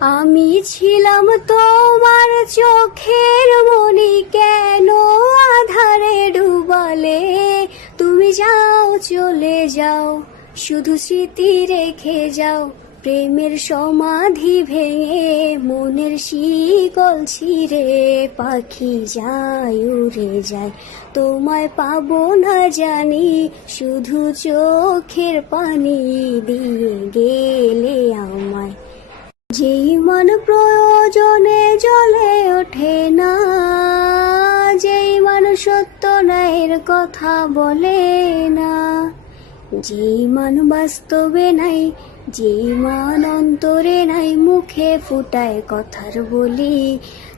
আমি ছিলাম তোমার চোখের মনি, কেন আধারে ডুবালে? তুমি যাও, চলে যাও, শুধু স্মৃতি রেখে যাও। প্রেমের সমাধি ভেঙে মনের শিকল ছিঁড়ে পাখি যায়, উড়ে যায়। তোমায় পাবো না জানি, শুধু চোখের পানি দিয়ে গেলে আমায়। যেই মন প্রয়োজনে জ্বলে ওঠে না, যেই মান সত্য ন্যায়ের কথা বলে না, যেই মান বাস্তবে নাই, যেই মান অন্তরে নাই, মুখে ফুটায় কথার বলি।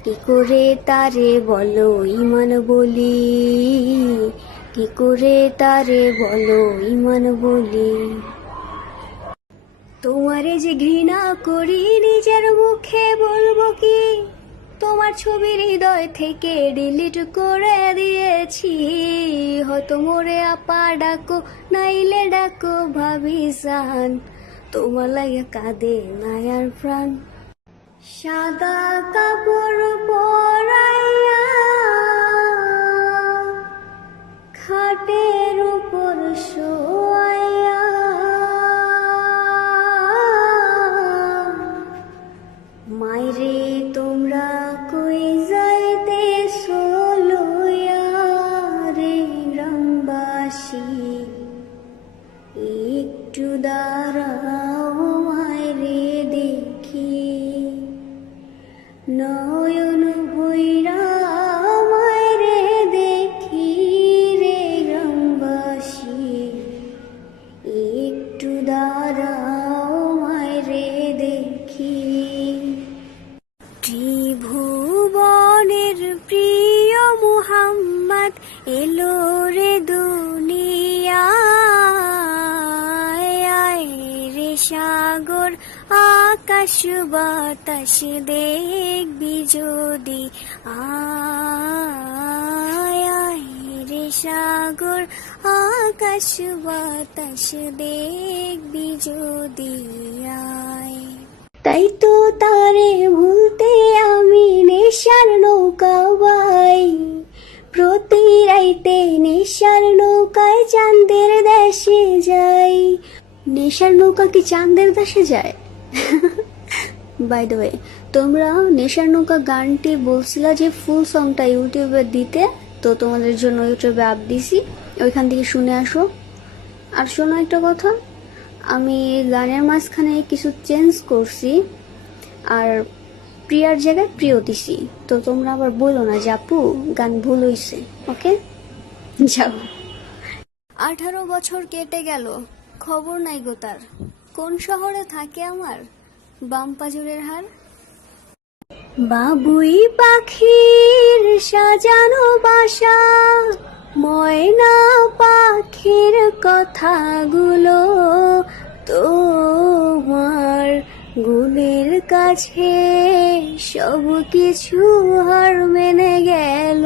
কি করে তারে বলো ইমান বলি, কি করে তারে বলো ইমান বলি। তোমারে যে ঘৃণা করি, নিজের মুখে বলবো কি? তোমার ছবি হৃদয় থেকে ডিলিট করে দিয়েছি। হয়তো মোরে আপা ডাকো, নাইলে ডাকো ভাবিসান। তোমার লাগে কাঁদে নায়ার প্রাণ। সাদা কাপড় পরাইয়া খাটের উপর শোয়াইয়া, মাইরে তোমরা কই যাইতেছো লইয়া রে গ্রামবাসী? একটু দাঁড়াও, মাইরে দেখি, নয়ন ভৈরা মাইরে দেখি রে গ্রামবাসী। একটু দাঁড়াও, মাইরে দেখি। ত্রিভুবনের প্রিয় মুহাম্মদ এলো রে দুনিয়ায়, রে সাগর আকাশ বাতাস দেখবি যদি, আয় রে সাগর আকাশ বাতাস দেখবি যদি, আয়। তাই তো তারে ভুলতে আমি নেশার নৌকা বাই, প্রতি রাইতে নেশার নৌকায় চাঁদের দেশে যাই। নেশার নৌকা কি চাঁদের দেশে যায়? বাই দ্য ওয়ে, তোমরা নেশার নৌকা গানটি বলছিলা যে ফুল সংটা ইউটিউবে দিতে, তো তোমাদের জন্য ইউটিউবে আপ দিছি, ওইখান থেকে শুনে আসো। আর শোনো একটা কথা, আমি গানের মাঝখানে কিছু চেঞ্জ করছি, আর প্রিয়ার জায়গায় প্রিয় দিছি। তো তোমরা আবার বলো না যে আপু গান ভুল হইছে। ওকে, যাও। 18 বছর কেটে গেল, খবর নাই গো তার। কোন শহরে থাকে আমার বাম পাজরের হার? বাবুই পাখির সাজানো বাসা, ময়না পাখির কথাগুলো তোমার গুণের কাছে সব কিছু হার মেনে গেল।